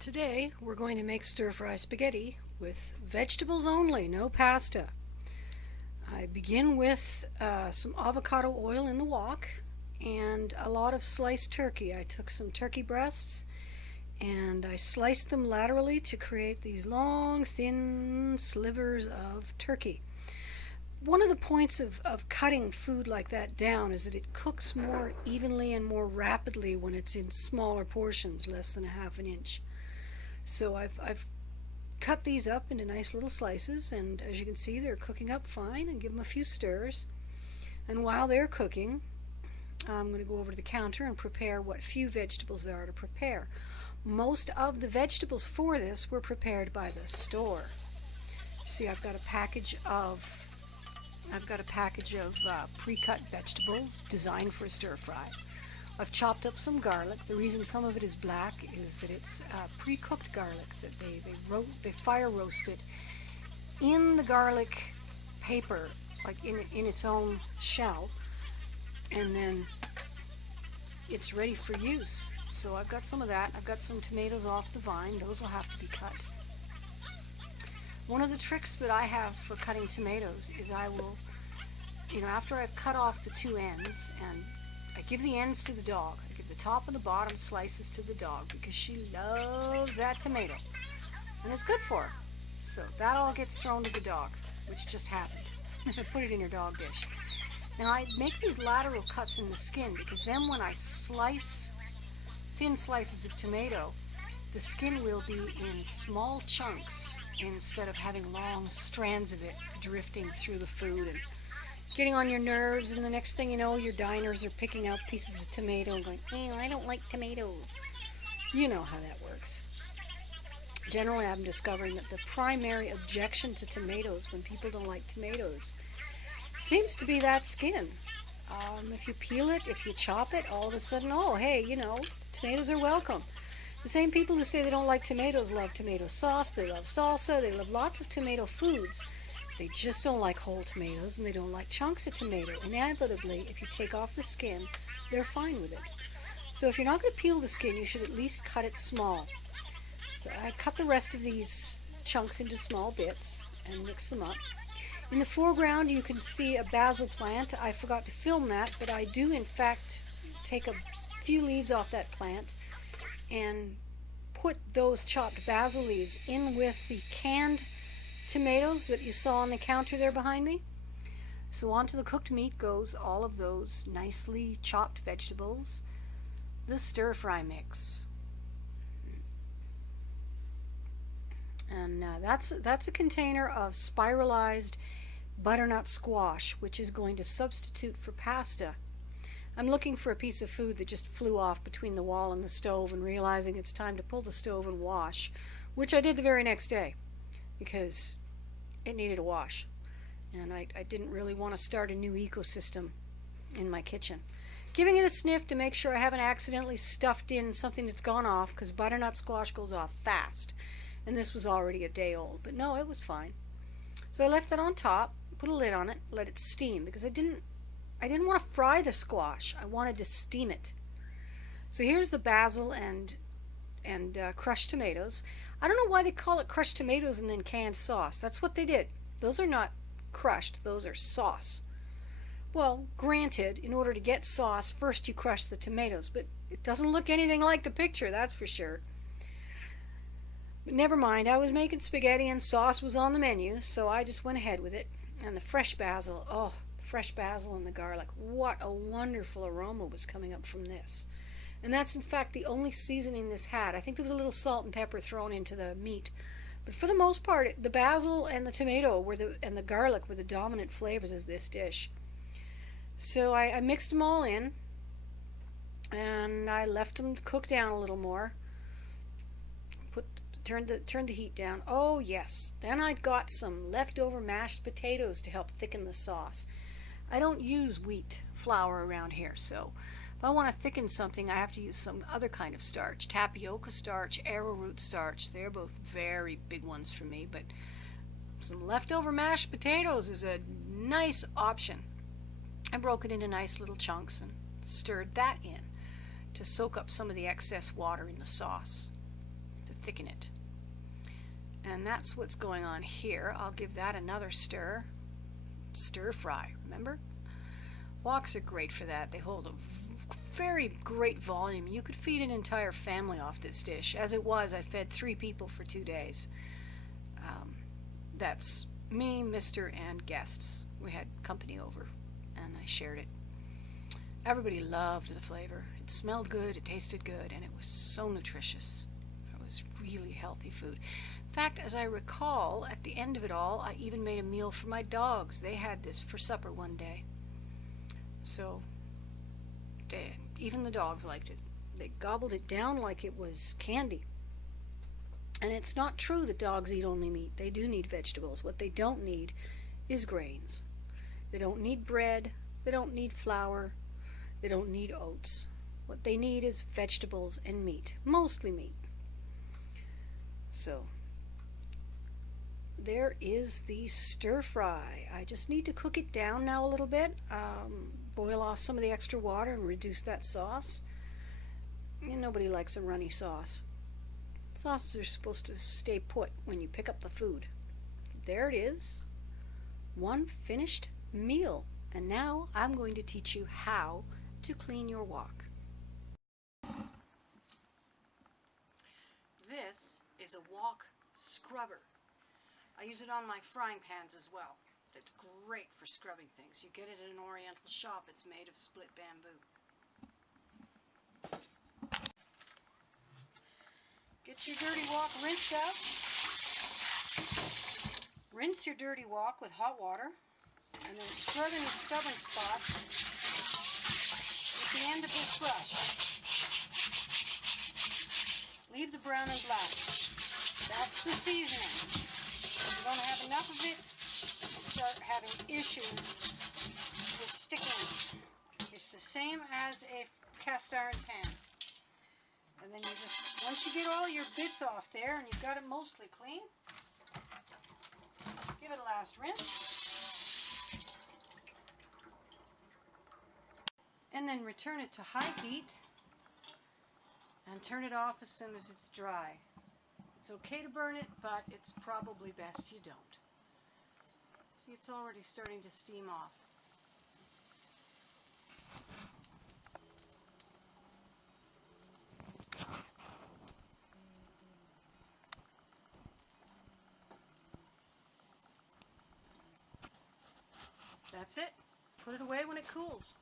Today we're going to make stir-fry spaghetti with vegetables only, no pasta. I begin with some avocado oil in the wok and a lot of sliced turkey. I took some turkey breasts and I sliced them laterally to create these long, thin slivers of turkey. One of the points of cutting food like that down is that it cooks more evenly and more rapidly when it's in smaller portions, less than a half an inch. So I've cut these up into nice little slices, and as you can see, they're cooking up fine, and give them a few stirs. And while they're cooking, I'm going to go over to the counter and prepare what few vegetables there are to prepare. Most of the vegetables for this were prepared by the store. See, I've got a package of pre-cut vegetables designed for a stir fry. I've chopped up some garlic. The reason some of it is black is that it's pre-cooked garlic that they fire roasted in the garlic paper, like in its own shell, and then it's ready for use. So I've got some of that. I've got some tomatoes off the vine. Those will have to be cut. One of the tricks that I have for cutting tomatoes is I will, after I've cut off the two ends, and I give the ends to the dog. I give the top and the bottom slices to the dog because she loves that tomato. And it's good for her. So that all gets thrown to the dog, which just happened. Put it in your dog dish. Now I make these lateral cuts in the skin because then when I slice thin slices of tomato, the skin will be in small chunks instead of having long strands of it drifting through the food and getting on your nerves, and the next thing you know, your diners are picking out pieces of tomato and going, I don't like tomatoes. You know how that works. Generally, I'm discovering that the primary objection to tomatoes when people don't like tomatoes seems to be that skin. If you peel it, if you chop it, all of a sudden, tomatoes are welcome. The same people who say they don't like tomatoes love tomato sauce, they love salsa, they love lots of tomato foods. They just don't like whole tomatoes, and they don't like chunks of tomato. Inevitably, if you take off the skin, they're fine with it. So if you're not going to peel the skin, you should at least cut it small. So I cut the rest of these chunks into small bits and mix them up. In the foreground, you can see a basil plant. I forgot to film that, but I do, in fact, take a few leaves off that plant and put those chopped basil leaves in with the canned tomatoes that you saw on the counter there behind me. So onto the cooked meat goes all of those nicely chopped vegetables, the stir-fry mix. And that's a container of spiralized butternut squash, which is going to substitute for pasta. I'm looking for a piece of food that just flew off between the wall and the stove, and realizing it's time to pull the stove and wash, which I did the very next day because it needed a wash. And I didn't really want to start a new ecosystem in my kitchen. Giving it a sniff to make sure I haven't accidentally stuffed in something that's gone off, because butternut squash goes off fast. And this was already a day old. But no, it was fine. So I left that on top, put a lid on it, let it steam, because I didn't want to fry the squash. I wanted to steam it. So here's the basil and crushed tomatoes. I don't know why they call it crushed tomatoes and then canned sauce. That's what they did. Those are not crushed. Those are sauce. Well, granted, in order to get sauce, first you crush the tomatoes, but it doesn't look anything like the picture, that's for sure. But never mind, I was making spaghetti and sauce was on the menu, so I just went ahead with it. And the fresh basil, the fresh basil and the garlic, what a wonderful aroma was coming up from this. And that's in fact the only seasoning this had. I think there was a little salt and pepper thrown into the meat. But for the most part, the basil and the tomato and the garlic were the dominant flavors of this dish. So I mixed them all in, and I left them to cook down a little more. Turned the heat down. Oh yes. Then I got some leftover mashed potatoes to help thicken the sauce. I don't use wheat flour around here, so if I want to thicken something, I have to use some other kind of starch. Tapioca starch, arrowroot starch. They're both very big ones for me, but some leftover mashed potatoes is a nice option. I broke it into nice little chunks and stirred that in to soak up some of the excess water in the sauce. thicken it. And that's what's going on here. I'll give that another stir. Stir fry, remember? Woks are great for that. They hold a very great volume. You could feed an entire family off this dish. As it was, I fed 3 people for 2 days. That's me, Mr. and guests. We had company over, and I shared it. Everybody loved the flavor. It smelled good, it tasted good, and it was so nutritious. It was really healthy food. In fact, as I recall, at the end of it all, I even made a meal for my dogs. They had this for supper one day. So, even the dogs liked it. They gobbled it down like it was candy. And it's not true that dogs eat only meat. They do need vegetables. What they don't need is grains. They don't need bread. They don't need flour. They don't need oats. What they need is vegetables and meat. Mostly meat. So, there is the stir fry. I just need to cook it down now a little bit. Boil off some of the extra water and reduce that sauce. And nobody likes a runny sauce. Sauces are supposed to stay put when you pick up the food. There it is. One finished meal. And now I'm going to teach you how to clean your wok. This is a wok scrubber. I use it on my frying pans as well. It's great for scrubbing things. You get it at an Oriental shop. It's made of split bamboo. Get your dirty wok rinsed out. Rinse your dirty wok with hot water, and then scrub any stubborn spots with the end of this brush. Leave the brown and black. That's the seasoning. If you don't have enough of it, you start having issues with sticking. It's the same as a cast iron pan. And then you just, once you get all your bits off there and you've got it mostly clean, give it a last rinse. And then return it to high heat and turn it off as soon as it's dry. It's okay to burn it, but it's probably best you don't. See, it's already starting to steam off. That's it. Put it away when it cools.